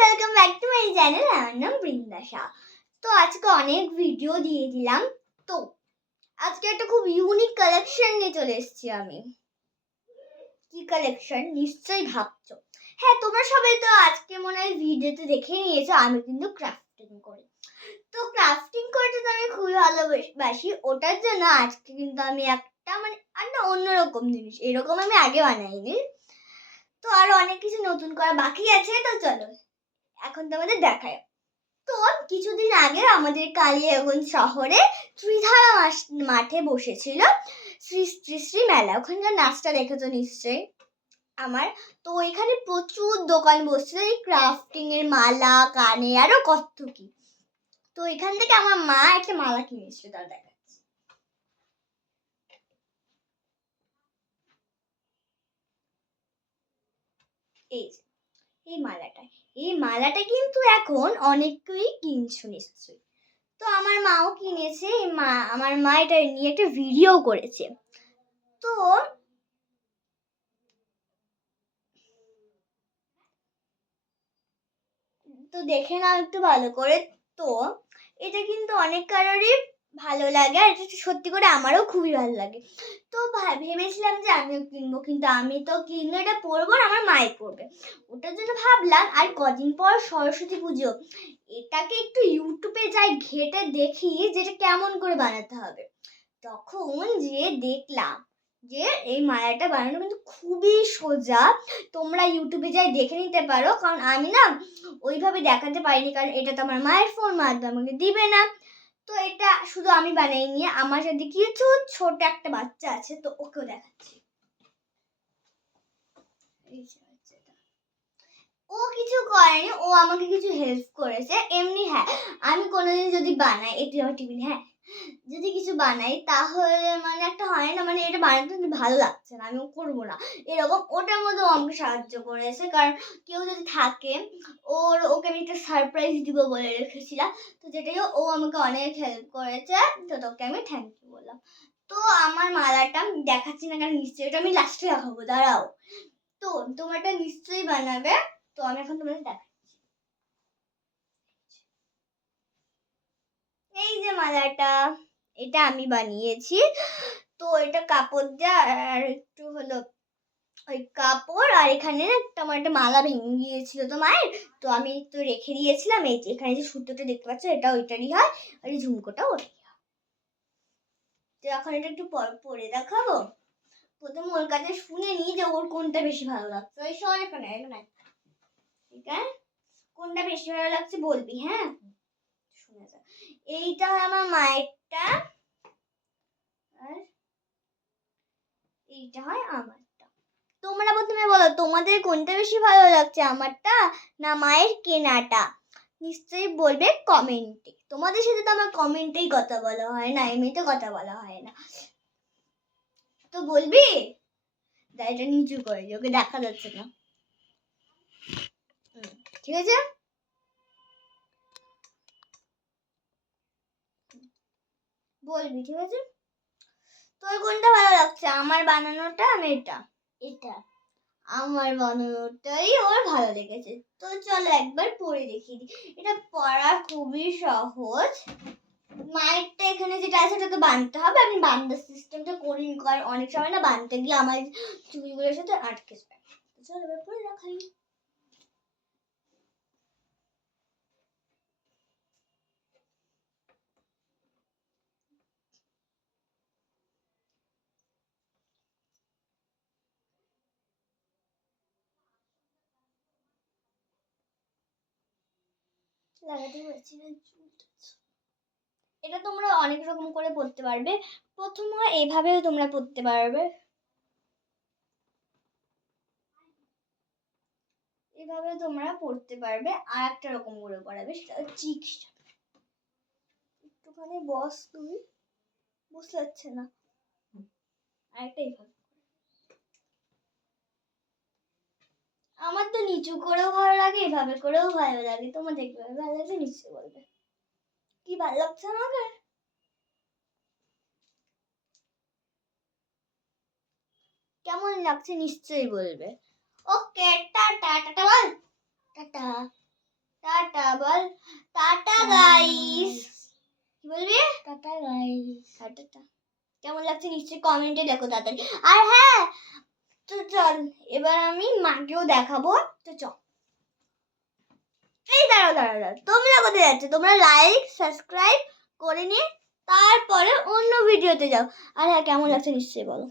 Welcome back to my channel. আমার নাম বৃন্দাশা। তো আজকে অনেক ভিডিও দিয়ে দিলাম। তো আজকে একটা খুব ইউনিক কালেকশন নিয়ে চলে এসেছি আমি। কি কালেকশন নিশ্চয়ই ভাবছো। হ্যাঁ, তোমরা সবাই তো আজকে মনে হয় ভিডিওতে দেখে নিয়েছো আমি কিন্তু ক্রাফটিং করি। তো ক্রাফটিং করতে তো আমি খুবই ভালোবাসি। ওটার জন্য আজকে কিন্তু আমি একটা একটা অন্যরকম জিনিস, এরকম আমি আগে বানাইনি। তো আরো অনেক কিছু নতুন করা বাকি আছে। তো চলো এখন তোমাদের দেখায়। তো কিছুদিন আগে আমাদের কালিয়াগঞ্জ শহরে ত্রিধারা মাঠে বসেছিল শ্রী শ্রী শ্রী মেলা। ওখানকার নাচটা দেখেছো নিশ্চয়ই আমার। তো এখানে প্রচুর দোকান বসছিল এই ক্রাফটিং এর, মালা, কানে, আরো কত কি। তো এখান থেকে আমার মা একটা মালা কিনেছিল, তার দেখাচ্ছি। এই মালাটা কিন্তু এখন অনেকেই কিনছো নিশ্চয়ই। তো আমার মাও কিনেছে। আমার মা এটা নিয়ে একটা ভিডিও করেছে। তো তো দেখে নাও একটু ভালো করে। তো এটা কিন্তু অনেক কারোরই ভালো লাগে, আর এটা সত্যি করে আমারও খুবই ভালো লাগে। তো ভেবেছিলাম যে আমিও কিনবো, কিন্তু আমি তো কিনলে এটা পরবো না, আমার মাই পরবে। ওটার জন্য ভাবলাম আর কদিন পর সরস্বতী পুজো, এটাকে একটু ইউটিউবে যাই ঘেটে দেখি যেটা কেমন করে বানাতে হবে। তখন যে দেখলাম যে এই মালাটা বানানো কিন্তু খুবই সোজা। তোমরা ইউটিউবে যাই দেখে নিতে পারো, কারণ আমি না ওইভাবে দেখাতে পারিনি, কারণ এটা তো আমার মায়ের ফোন, মা তো আমাকে দিবে না। তো এটা শুধু আমি বানাইনি, আমার সাথে কিছু ছোট একটা বাচ্চা আছে, তো ওকেও দেখাচ্ছি। ও কিছু করেনি, ও আমাকে কিছু হেল্প করেছে এমনি। হ্যাঁ, আমি কোনোদিন যদি বানাই, এটি আমার টিফিন, হ্যাঁ যদি কিছু বানাই তাহলে একটা হয় না, এটা বানাতে ভালো লাগছে না, আমি করবো না এরকম। ওটার মধ্যে ও আমাকে সাহায্য করেছে, কারণ কেউ যদি থাকে ওকে আমি একটা সারপ্রাইজ দিব বলে রেখেছিলাম। তো যেটাই ও আমাকে অনেক হেল্প করেছে, তো তোকে আমি থ্যাংক ইউ বললাম। তো আমার মালাটা দেখাচ্ছি না, কারণ নিশ্চয়ই এটা আমি লাস্টে দেখাবো, দাঁড়াও। তো তোমারটা নিশ্চয়ই বানাবে। তো আমি এখন তোমাদের দেখাচ্ছি। এই যে মালাটা, এটা আমি বানিয়েছি। তো এটা কাপড় দিয়ে আর একটু হলো ওই কাপড়, আর এখানে আমার একটা মালা ভেঙে গিয়েছিল তো মায়ের, তো আমি তো রেখে দিয়েছিলাম। এই যে এখানে যে সুতোটা দেখতে পাচ্ছ, এটা ওইটারই হয়, আর এই ঝুমকোটা ওটাই হয়। তো এখন এটা একটু পরে দেখাবো। প্রথম ওর কাছে শুনে নি যে ওর কোনটা বেশি ভালো লাগছে। ওই সব এখানে ঠিক আছে, কোনটা বেশি ভালো লাগছে বলবি, হ্যাঁ শুনে যা। এইটা আমার মায়েরটা, আর এইটা হয় আমারটা। তোমরা প্রথমে বলো তোমাদের কোনটা বেশি ভালো লাগছে, আমারটা না মায়ের কেনাটা? নিশ্চয়ই বলবে কমেন্টে। তোমাদের সাথে তো আমার কমেন্টেই কথা বলা হয় না, এমনিতে কথা বলা হয় না। তো বলবি? এটা নিচু করে ওকে দেখা যাচ্ছে না। ঠিক আছে, বলবি ঠিক আছে। তোর কোনটা ভালো লাগছে, আমার বানানোটা আমি এটা? এটা আমার বানানোটাই ওর ভালো লেগেছে। তো চলো একবার পরে দেখিয়ে দিই। এটা পড়া খুবই সহজ। মায়েরটা এখানে যেটা আছে ওটা তো বাঁধতে হবে, আমি বাঁধার সিস্টেমটা করিনি, কারণ অনেক সময় না বাঁধতে গিয়ে আমার চুলগুলোর সাথে আটকে যায়। চলো এবার পরে রাখাই। লাগাতে পারছি না, এটা তোমরা অনেক রকম করে পড়তে পারবে। প্রথম হয় এইভাবেও তোমরা পড়তে পারবে, এভাবে তোমরা পড়তে পারবে। আর একটা রকম করে পড়াবে, সেটা চিক। একটুখানি বস, তুই বুঝতে পারছে না। আরেকটা এইভাবে। আমার তো নিচু করেও ভালো লাগে, এভাবে করেও ভালো লাগে। তোমাদের কিভাবে ভালো লাগছে নিশ্চয়ই বলবে। কি ভালো লাগছে আমাকে? কেমন লাগছে নিশ্চয়ই বলবে। ওকে, টাটা। টাটা বল, টাটা। বল টাটা গাইস। কি বলবি? Tata guys. টাটা। কেমন লাগছে নিশ্চয়ই কমেন্টে লেখো তাড়াতাড়ি। আর হ্যাঁ, তো চল এবার আমি মাকেও দেখাবো। তো চল। এই দাঁড়াও, তোমরা কোথায় যাচ্ছ? তোমরা লাইক সাবস্ক্রাইব করে নিয়ে তারপরে অন্য ভিডিওতে যাও। আর হ্যাঁ, কেমন লাগছে নিশ্চয়ই বলো।